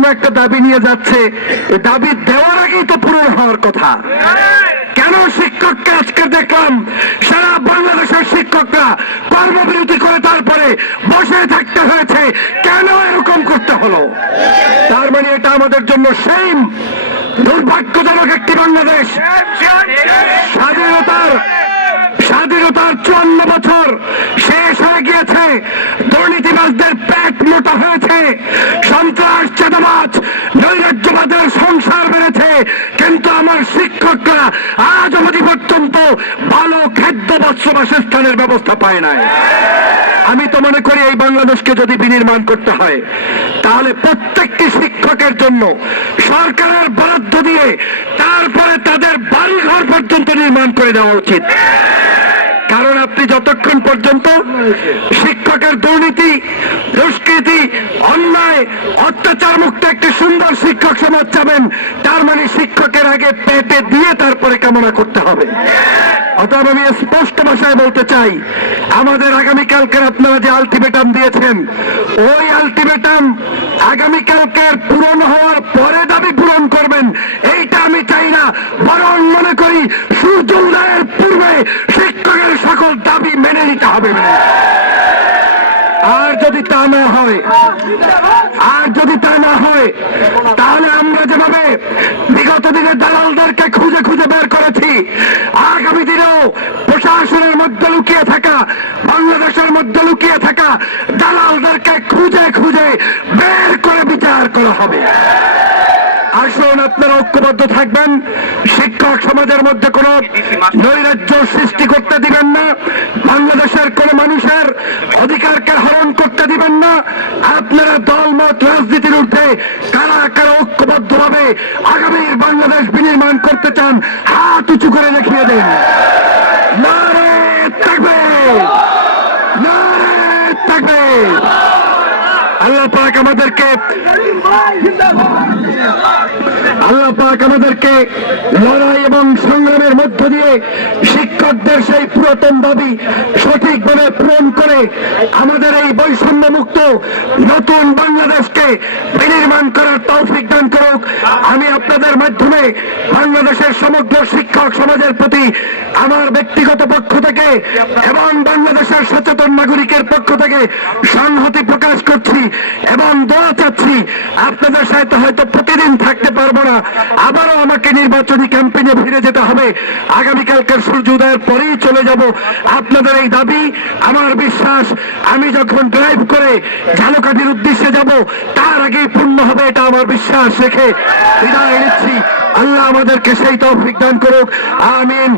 কোনো একটা দাবি নিয়ে যাচ্ছে দাবি দেওয়ার আগেই তো পূরণ হওয়ার কথা। কেন শিক্ষককে আজকে দেখলাম সারা বাংলাদেশের শিক্ষকরা কর্মবিরতি করে তারপরে বসে থাকতে হয়েছে, কেন এরকম করতে হলো? তার মানে এটা আমাদের জন্য সেম দুর্ভাগ্যজনক একটি বাংলাদেশ। স্বাধীনতার স্বাধীনতার চুয়ান্ন বছর শেষ হয়ে গিয়েছে, দুর্নীতিবাজদের পেট মোটা হয়েছে, সন্ত্রাস কিন্তু আমার শিক্ষকরা আজ অবধি পর্যন্ত ভালো খাদ্য বস্ত্র বাসস্থানের ব্যবস্থা পায় নাই। আমি তো মনে করি এই বাংলাদেশকে যদি বিনির্মাণ করতে হয়, তাহলে প্রত্যেকটি শিক্ষকের জন্য সরকারের বরাদ্দ দিয়ে তারপরে তাদের বাড়িঘর পর্যন্ত নির্মাণ করে দেওয়া উচিত। কারণ আপনি যতক্ষণ পর্যন্ত শিক্ষকের দুর্নীতি, দুষ্কৃতি, অন্যায় অত্যাচার মুক্ত একটি সুন্দর শিক্ষক সমাজ চাবেন আগে পেটে দিয়ে তারপরে কামনা করতে হবে। অতএব আমি স্পষ্ট ভাষায় বলতে চাই, আমাদের আগামীকালকের আপনারা যে আলটিমেটাম দিয়েছেন, ওই আলটিমেটাম আগামীকালকের পূরণ হওয়ার পরে দাবি পূরণ করবেন, এইটা আমি চাই না। বরং মনে করি, সূর্য উদয়ের পূর্বে শিক্ষকের সকল দাবি মেনে নিতে হবে। আর যদি তা না হয়, আর যদি তা না হয় প্রশাসনের মধ্যে লুকিয়ে থাকা, বাংলাদেশের মধ্যে লুকিয়ে থাকা দালালদেরকে খুঁজে খুঁজে বের করে বিচার করা হবে। আসুন, আপনারা ঐক্যবদ্ধ থাকবেন। শিক্ষক সমাজের মধ্যে কোন নৈরাজ্য সৃষ্টি করতে দিবেন না। বাংলাদেশের কোন মানুষের অধিকারকে হরণ করতে দিবেন না। আপনারা দলমত রাজনীতির ঊর্ধ্বে কারা কারা ঐক্যবদ্ধ ভাবে আগামী বাংলাদেশ বিনির্মাণ করতে চান, হাত উঁচু করে দেখিয়ে দেন। আল্লাহ পাক আমাদেরকে আল্লাহ পাক আমাদেরকে লড়াই এবং সংগ্রামের মধ্য দিয়ে শিক্ষকদের সেই পুরাতন দাবি সঠিকভাবে পূরণ করে আমাদের এই বৈষম্য মুক্ত নতুন বাংলাদেশকে বিনির্মাণ করার তৌফিক দান করুক। আমি আপনাদের মাধ্যমে বাংলাদেশের সমগ্র শিক্ষক সমাজের প্রতি আমার ব্যক্তিগত পক্ষ থেকে এবং বাংলাদেশের সচেতন নাগরিকের পক্ষ থেকে সংহতি প্রকাশ করছি এবং দোয়া চাচ্ছি আপনাদের সাথে হয়তো প্রতিদিন থাকতে পারব না। আবারও আমাকে নির্বাচনী ক্যাম্পেইনে ফিরে যেতে হবে। আগামীকালকের সূর্য উদয়ের পরেই চলে যাব। আপনাদের এই দাবি, আমার বিশ্বাস, আমি যখন ড্রাইভ করে ঝালকাঠির উদ্দেশ্যে যাব, তার আগেই পূর্ণ হবে এটা আমার বিশ্বাস রেখে বিদায় নিচ্ছি। আল্লাহ আমাদেরকে সেই তৌফিক দান করুক। আমিন।